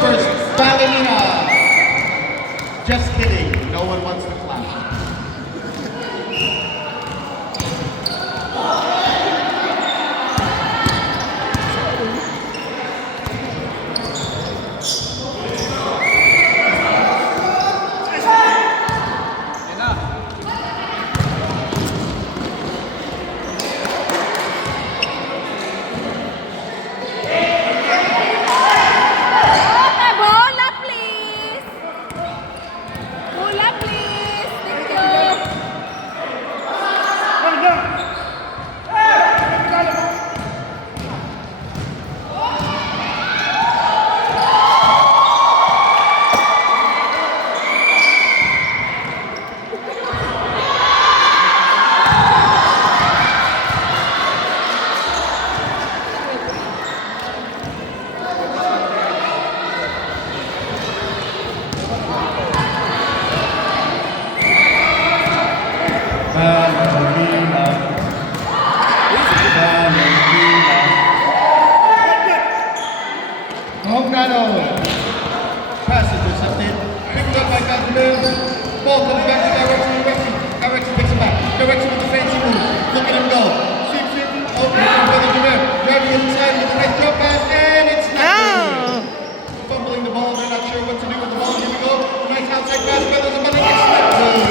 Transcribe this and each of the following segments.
versus Ballerina. Just kidding, no one wants to clap. Bola, please! Bola, please! Thank you! Hongano. Pass intercepted. Picked up by Gazmir. Ball comes back to Direction. Direction picks it back. Direction with the fancy move. Look at him go. Sweep. Open for the Jameer. Driving inside with a nice jump pass, and it's not good. Fumbling the ball. They're not sure what to do with the ball. Here we go. Nice outside pass. Feathers and money. It's not good.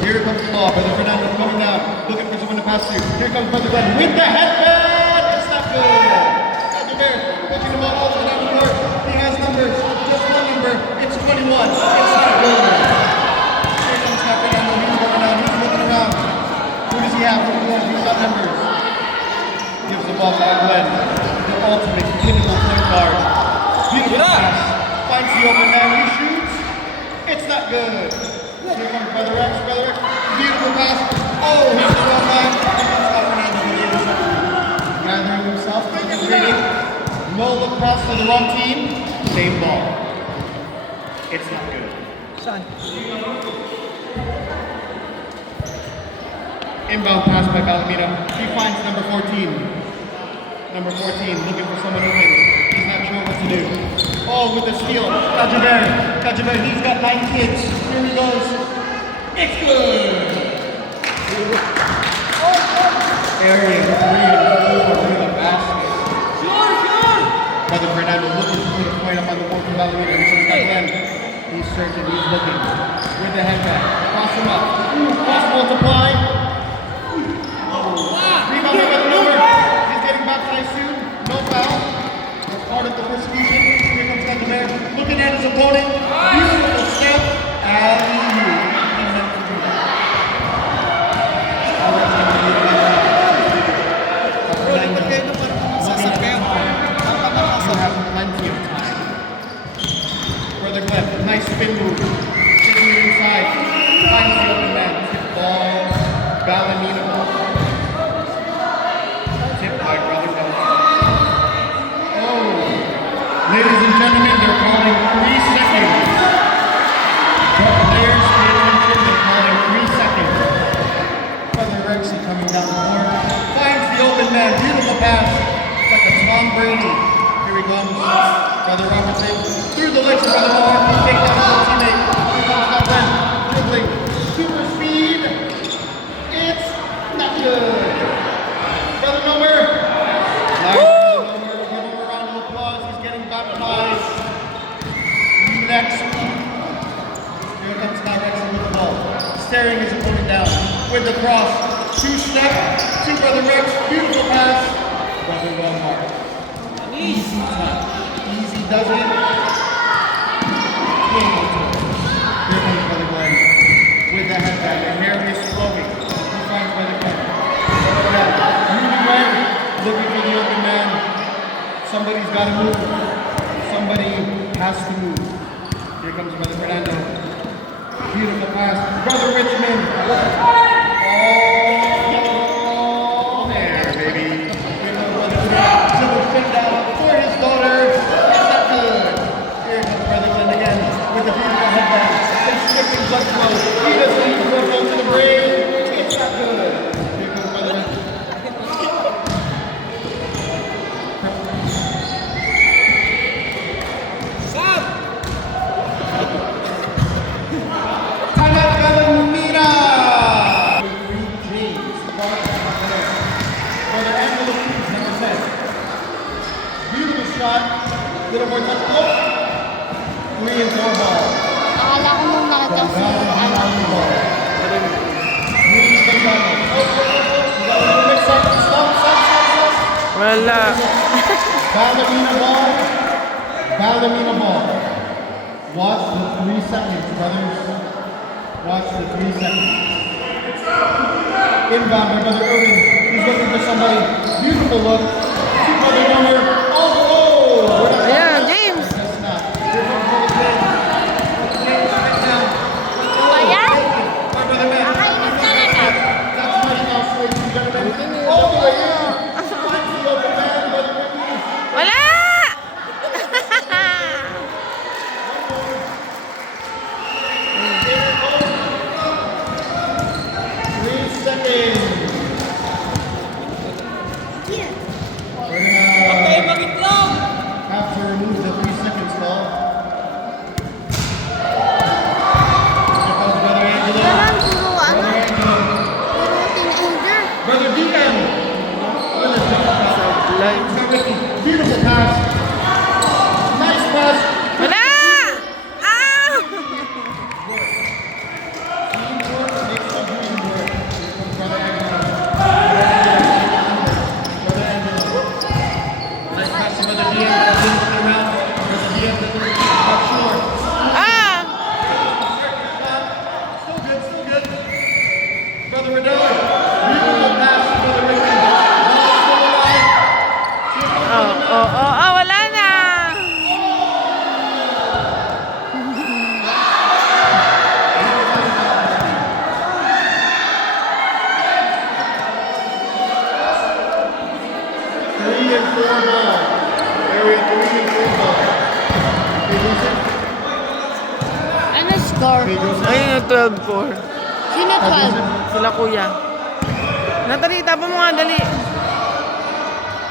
Here comes the ball. Brother Fernando coming down. Looking for someone to pass to. Here comes Brother Glenn with the headband. It's not good. Pitching the ball all the way down the court. He has numbers. Just one number. It's 21. It's not good. Here comes Fernando. He's going down. He's looking around. Who does he have? He's got numbers. Gives the ball to Glenn. The ultimate pinnacle point guard. Beautiful pass. Finds the open man. He shoots. It's not good. Here comes Brother Rex. Beautiful pass. Oh, he's the wrong man. Gathering himself. Concentrating. No look pass for the wrong team. Same ball. It's not good. Son. Inbound pass by Ballerina. He finds number 14. Number 14 looking for someone open. He's not sure what to do. Oh, with the steal. Kajaber, he's got 9 kids. Here he goes. It's good. Area 3 with a basket. Brother Fernando looking to put a point up on the board for Ballerina. He's got Glenn. He's searching, he's looking. With the headback. Cross him up. Cross multiply. Rebound by the number. He's getting baptized soon. No foul. That's part of the persecution. Here comes Kajaber. Looking at his opponent. Beautiful step. Alley-oop. He's meant to do that. You have plenty of time. Brother Glenn, nice spin move. Taking it inside. Finds the open man. Tip ball. Ballerina. Tip by Brother Glenn. Oh. Ladies and gentlemen, they're calling 3 seconds. The players pay attention. They're calling 3 seconds. Brother Rexy coming down the court. Finds the open man. Beautiful pass. Like a Tom Brady. Here he comes. Brother Robertson through the legs of Brother Moore. Take down his teammate. Here comes Glenn. Dribbling. Super speed. It's not good. Brother Nomer. Nice. Brother Nomer. Give him a round of applause. He's getting baptized. Next. Here comes Scott Rexon with the ball. Staring his opponent down. With the cross. 2-step to Brother Rex. Beautiful pass. Brother Walmart. Easy touch. Easy does it. Here comes Brother Glenn with the headback. And here he is flowing. He finds Brother Glenn. Moving right. Looking for the open man. Somebody's got to move. Somebody has to move. Here comes Brother Fernando. Beautiful pass. Brother Richmond. Oh, there, baby. For his daughter, it's not good. Here comes Brother Glenn again with the beautiful headband. It's skipping blood flow. He doesn't need to go to the brain. It's not good. Here comes Brother Glenn. shot. Little more touch. Oh! 3 and 4 ball. Akala ko nung nakita si ano. Wala. Ballerina ball. Ballerina ball. Watch the 3 seconds, brothers. Watch the 3 seconds. Inbound by Brother Irving. He's looking for somebody. Beautiful look. To Brother Miller. Oh! Ayan, James. Just not. Here comes Brother James. James right down. Kaya? By Brother Matt. Nakainis ka na na. That's mighty mouse, ladies and gentlemen. All the way in. Finds the open man, Brother Ricky. Wala! 3 seconds. We're gonna have to remove the 3 seconds call. Here comes Brother Angelo. Parang puro ano, Brother Angelo. puro teenager. Brother DM. Look at this jump shot. Live. It's got Ricky. Beautiful pass. Nice pass. Wala! Ah! Teamwork makes the dream work. Here comes Brother Angelo. Brother Angelo. Nice pass to Brother DM. Didn't get around. Brother DM doesn't not sure. Ah! Still good, still good. Brother Redondo. Beautiful pass to Brother Ricky. Ball still alive. Here comes Oh, Brother oh, oh, oh, wala na! Three and 4 ball. Area 3 and 4 ball. Hey, Joseph. Ano score? Hey, Joseph. Ayun yung 12-4. Sino 12? Sila kuya. Natalie, tapon mo nga, dali.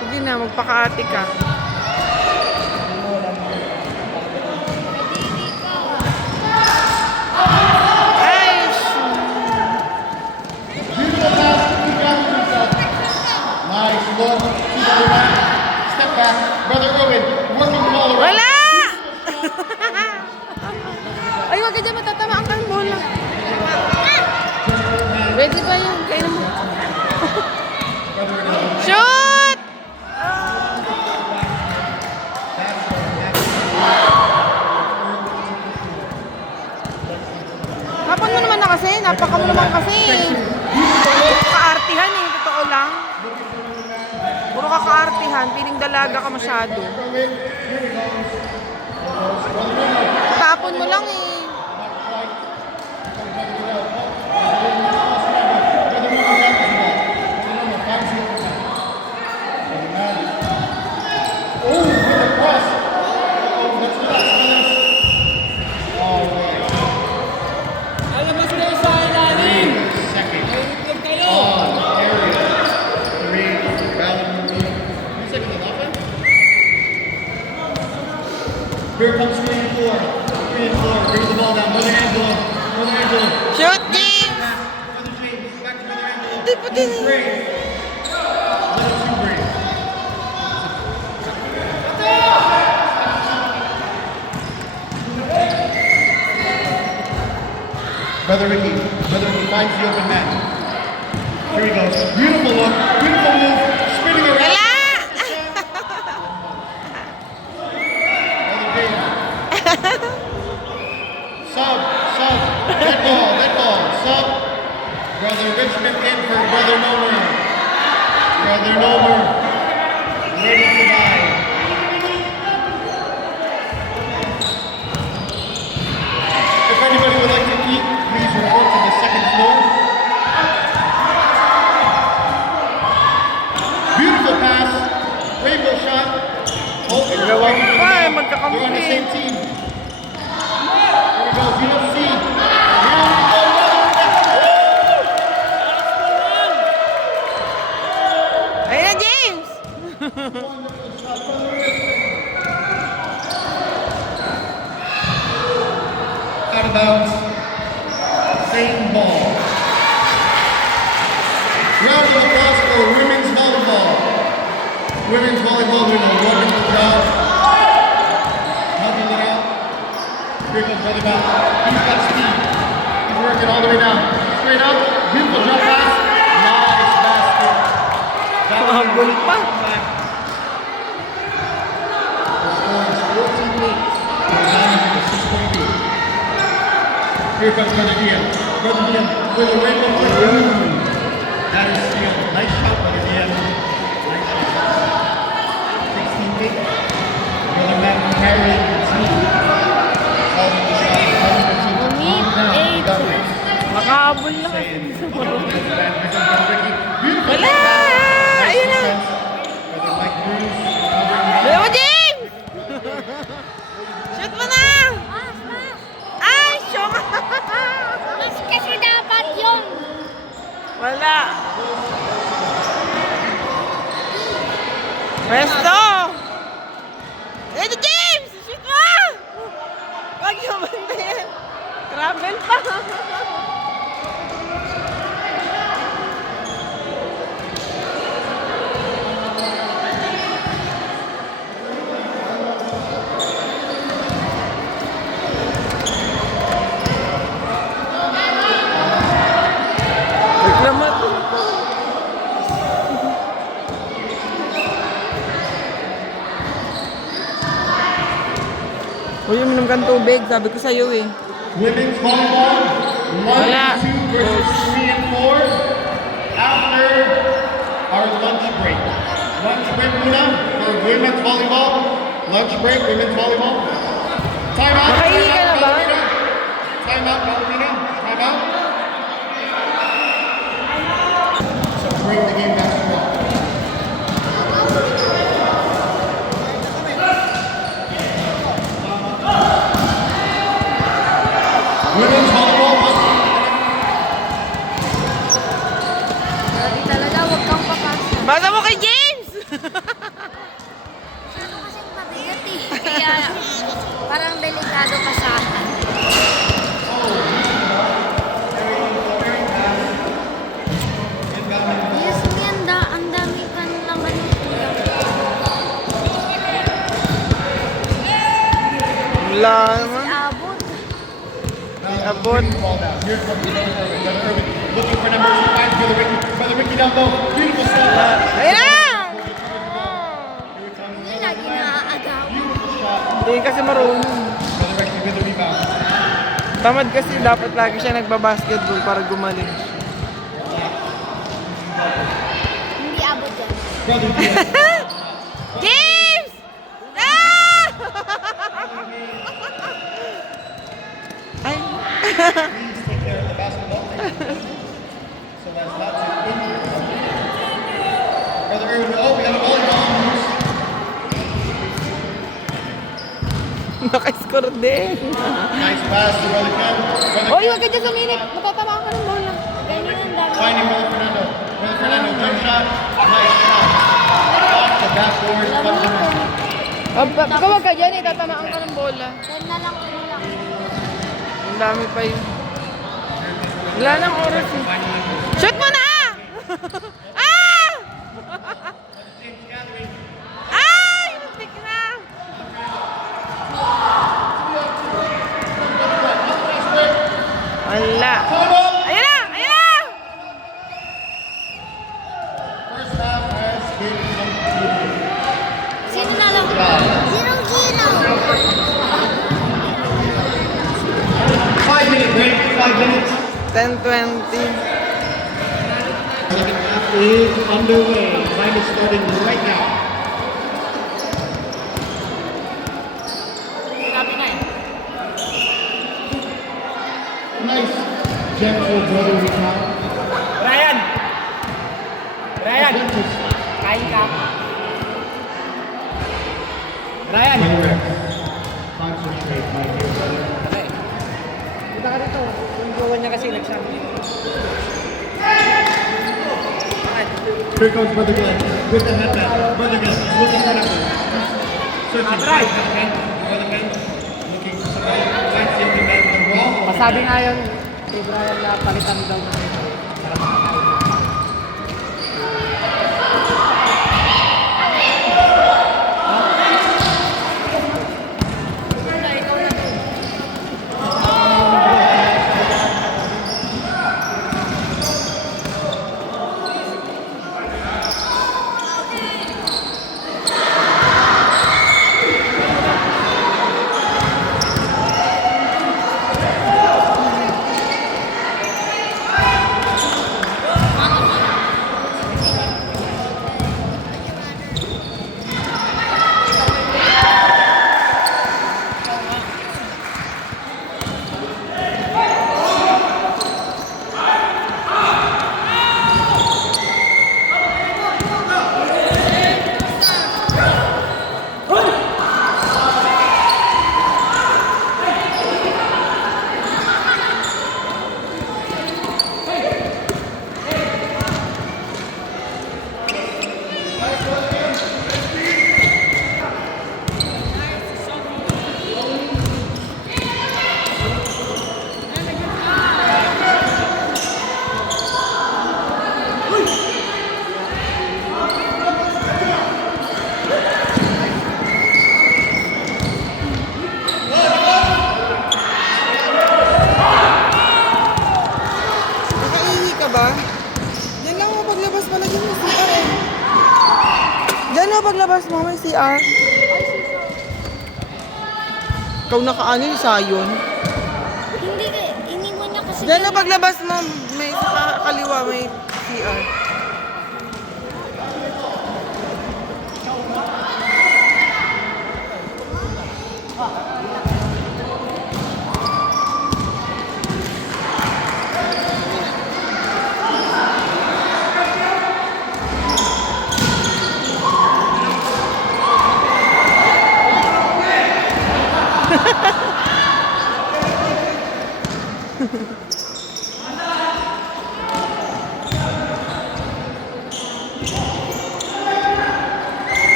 Sige na, magpakaati ka. Ay, shoot. Beautiful pass. He got himself. Nice look. To the back. Step back. Brother Owen working the ball around. Wala! Ay, wag ka dyan, matatama ang kang bola. Pwede ba yun? Kaya mo. Brother Owen. Shoot! Hapon mo naman na kasi. Napaka mo naman kasi. Puro kakaartihan eh. Totoo lang. Puro kakaartihan. Piling dalaga ka masyado. Tapon mo lang eh. Oh, with the cross. Oh, that's nuts. Oh, man. Second. On area 3, Ballerina. 3 seconds of offense. Here comes 3 and 4. 3 and 4. Brings the ball down. Brother Angelo. Brother Angelo. Shoot, James! Brother James. Back to Brother Angelo. Hindi pa din. Brave. Little too brave. Brother Ricky finds the open man. Here he goes. Beautiful look. Beautiful move. Spinning around. Wala! Brother James. Sub. That ball. Sub. Brother Richmond in for Brother Nomer. Brother Nomer. Ready to die. If anybody would like to eat, please report to the second floor. Beautiful pass. Rainbow shot. Oh, it's Dalawang right. pa, They're on magkakampi. the same team. Here we go. UFC. Here we go. Ayun na, James! Out of bounds. Same ball. Round of applause for women's volleyball. Women's volleyball doing a wonderful job. He's got speed. He's working all the way down. Straight up. Beautiful jump pass. Nice basket. That was a Habol pa. comeback. The score is 14-8. We're down to the 6-point lead. Here comes Brother Diaz. Brother Diaz with a rainbow flip. That is steal. Nice shot, Brother Diaz. Nice shot. 16-8. Brother Matt carrying the team. Calling the shot. Calling the team. Mami, Calm down. 8. You got this. Makahabol lang. Say it. Beautiful. Wala! Nice Ayun na. defense. Brother Mike Cruz covering the Leo James! Shoot mo na! Ay, shoot! Mas kasi dapat yun. Wala. Presto! Leo James! Shoot mo! Wag yung bandayan. Travel pa. Reklamo. Uy, uminom kang tubig. Sabi ko sa'yo eh. Women's volleyball, 1 Wala. and 2 versus 3 and 4 after our lunch break. Lunch break muna for women's volleyball. Lunch break, women's volleyball. Time out. Nakahihi ka na ba? Time out, Ballerina. Time out. So bring the game back to rock. Women's volleyball. Sabi talaga, huwag kang papasa. Basa mo kay James! Ano kasing mabigat eh. Kaya parang delikado ka sa akin. Yes, Mianda, ang dami ka lang ano. Wala naman. Si Abot. Abot. Ball down. Here's what we know. Brother Irvin looking for number 5. Brother Ricky. Brother Ricky down low. Beautiful stop. Ayun na! Hindi lagi naaagaw. Beautiful shot. Hindi kasi marunong. Brother Ricky with the rebound. Tamad kasi dapat lagi siya nagbabasketball para gumaling. Hindi abot yan. Brother Diaz. James! Ah! Ay. Please take care of the basketball. So as not to injure. Brother Irvin. Oh, we got a volleyball. Naka-score din. Nice pass to Brother Ken. Brother Oy, huwag ka dyan suminip. Matatama ka ng bola. Ganyan ang dami. finding Brother Fernando. Brother Fernando, jump shot. Nice shot. Off the backboard. Comes in. Ikaw huwag ka dyan eh. Tatamaan ka ng bola. Then na lang ano lang. Ang dami pa yun. Wala nang oras eh. Shoot mo na! Ah! Ay! Muntik na! Wala. Ayun na! Ayun na! First half has been concluded. Sino na lang? 0-0. 5-minute break. 5 minutes. 10:20. Second half is underway. Time is starting right now. Sabi na eh. Nice gentle brotherly count. Brian! Brian! Gentle. Kain ka. Brian! Brother, concentrate, my dear brother. Punta ka dito. Yung gawa niya kasi nagsabi. Here comes Brother Glenn with the headband. Brother Glenn looking for number. Searching. Right. Brother Glenn looking for somebody. Finds him to make the wrong. Masabi nga yun kay Brian na palitan daw. CR. Ikaw nakaano yung sayon. Hindi ka, iniwan niya kasi. Diyan na paglabas mo, may sa kaliwa, may CR.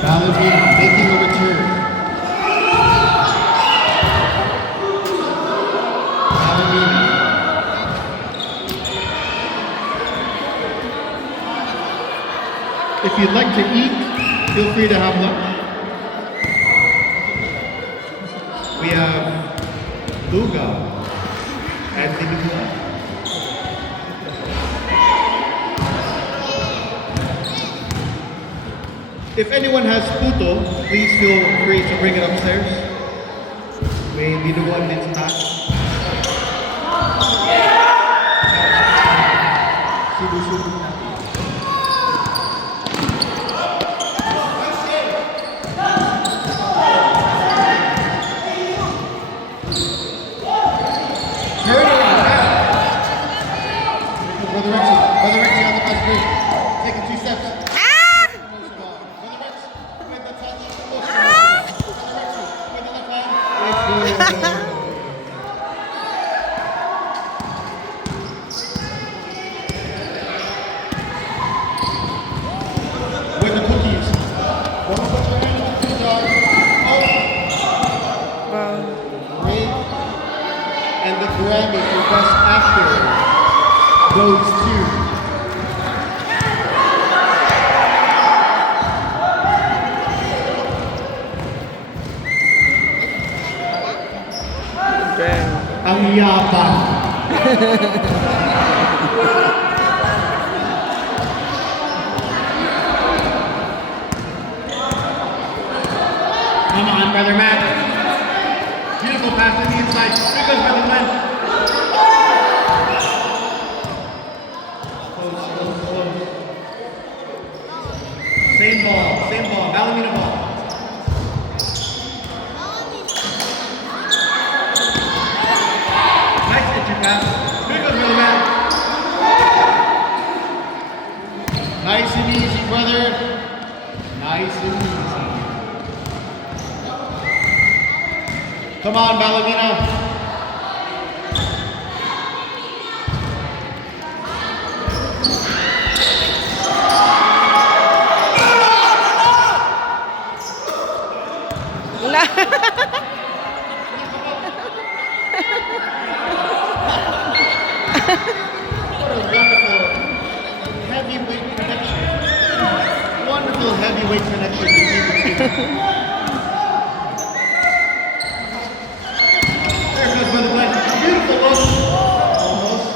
Ballerina making a return. Ballerina. If you'd like to eat, feel free to have lunch. We have luga and bibigoy. If anyone has puto, please feel free to bring it upstairs. May binubuan din sa taas. Subo-subo natin. Turn it around. Brother Rexy on the fast break. Taking 2 steps. With the cookies. Don't put your hand on the food jar. Wow. Great. And the Grammy for Best Actor goes to ang yabang. Come on, brother Matt. Beautiful pass to the inside. Here goes brother Glenn. Close, close, close. Same ball. Ballerina ball. Nice entry pass. Here goes brother Matt. Nice and easy, brother. Nice and easy. Come on, Ballerina. Wala. What a wonderful heavyweight connection. Wonderful heavyweight connection between the two. There goes Brother Glenn. Beautiful look. Almost.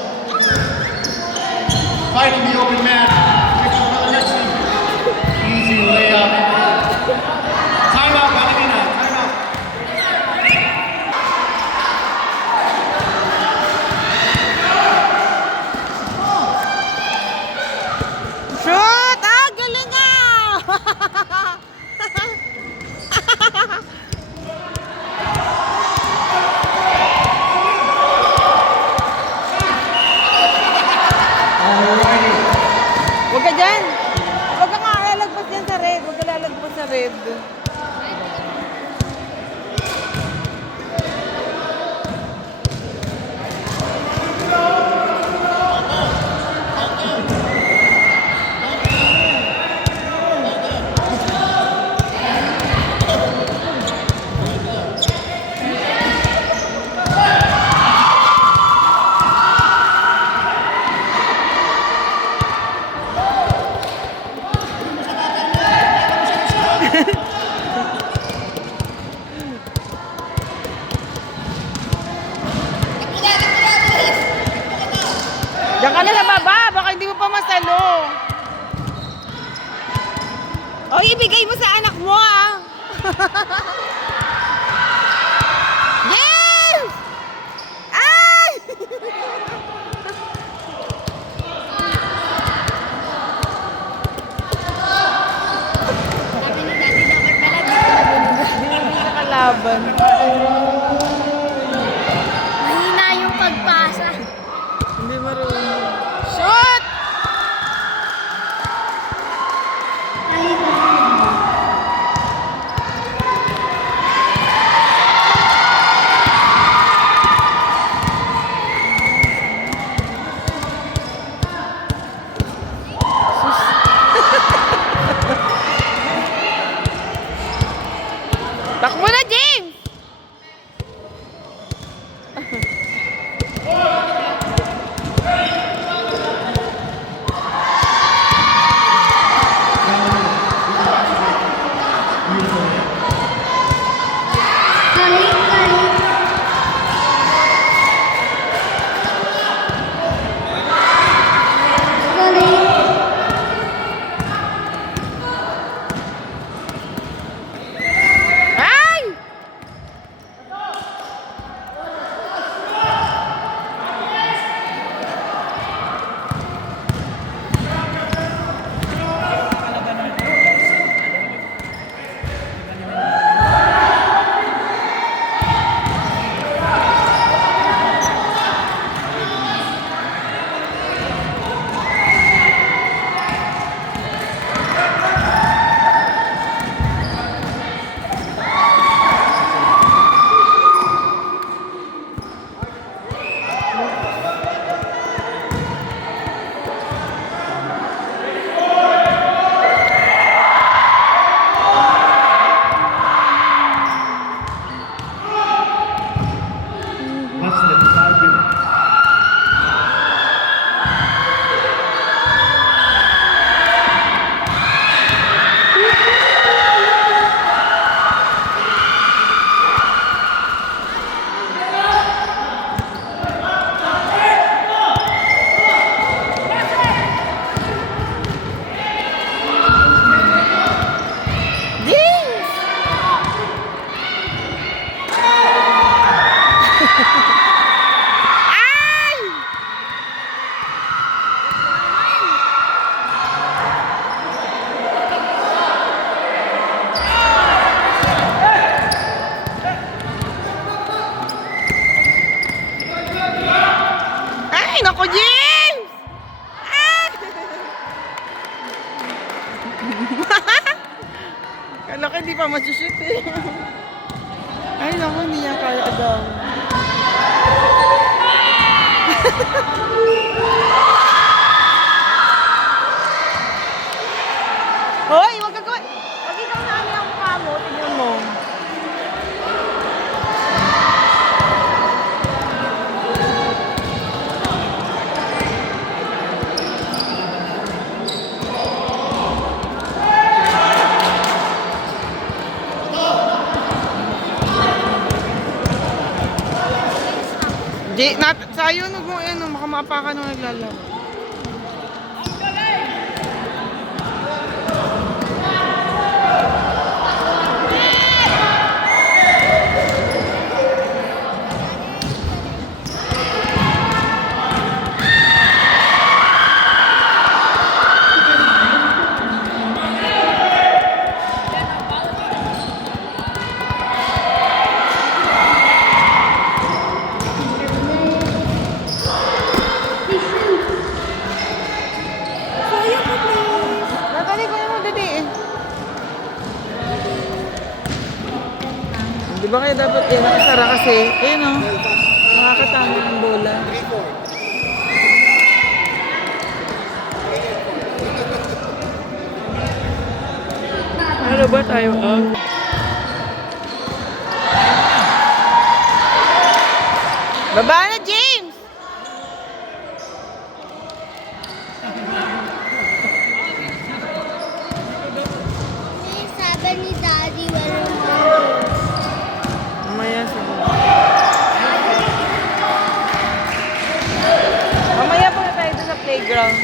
Fighting the open man. Here comes Brother Rexy. Easy layup. Timeout, Ballerina. Timeout. Shoot! Ah, galing ah! Alrighty. Huwag ka dyan. Huwag ka nga lalagpas dyan sa red. Huwag ka lalagpas sa red. mo ah! Yes! Ay! Sabi ni Daddy, dapat pala dito nabulugan. Hindi sa kalaban. Mahina yung pagpasa. Hindi marunong. Shoot! Takbo na, James! Ay! Less than 5 minutes. James! Ay! Ay, naku, James! Ay! Kala ko hindi pa masushoot eh. Ay, naku, hindi niya kaya daw. Hoy, wag ka gawin. Wag ikaw na ano yung mukha mo. Tingnan mo. Sayo, nag mo yan, makamapakan nung naglalaro. Natali ko naman dali eh. Di ba kaya dapat eh, nakasara kasi? Ayun o. Nakakatama ng bola. Ano ba tayo? Baba na, James! Sabi ni Daddy, walang mango. Mamaya siguro. Mamaya po na tayo doon sa playground.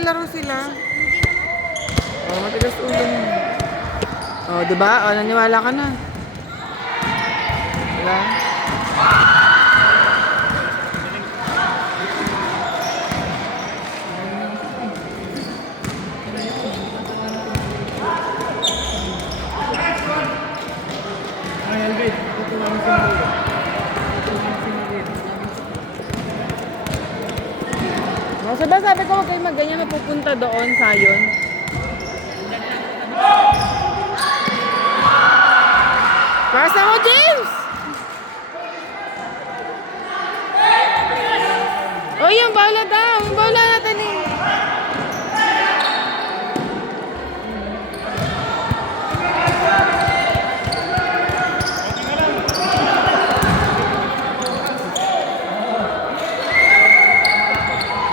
naglalaro sila. Oh, matigas ulo mo. Oh, di ba? Oh, naniwala ka na. Diba? Ay, Alvin, tutuwan si Maria. Tutuwan si Maria. Oh, sabi ko, huwag kayo magganyan, mapupunta doon, sayon. Pasa mo, James! Oh, yung bola daw. Yung bola natin eh.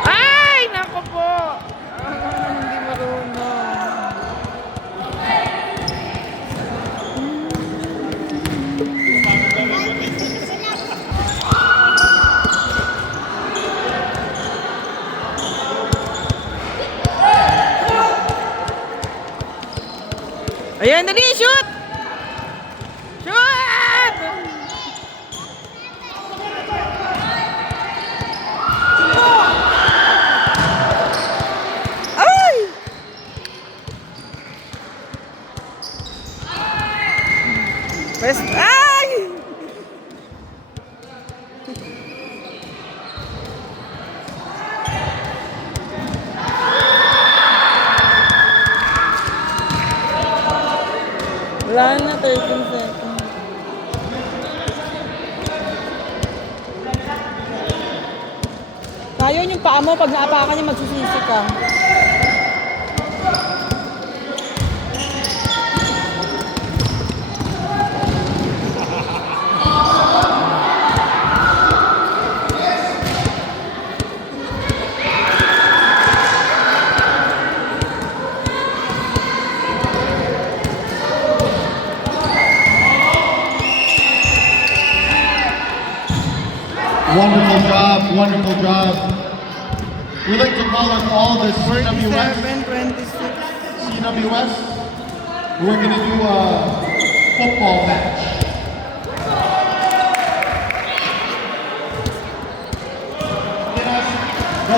Ay! Nako po! Hindi marunong. Ayan, dali! Shoot! Shoot! Ay! Best, ay! Wala na, 13 seconds. Tayo yung paa mo, pag naapakan niya, magsisisi ka. Wonderful job, wonderful job. We'd like to call up all the CWS. 26. CWS. We're going to do a football match.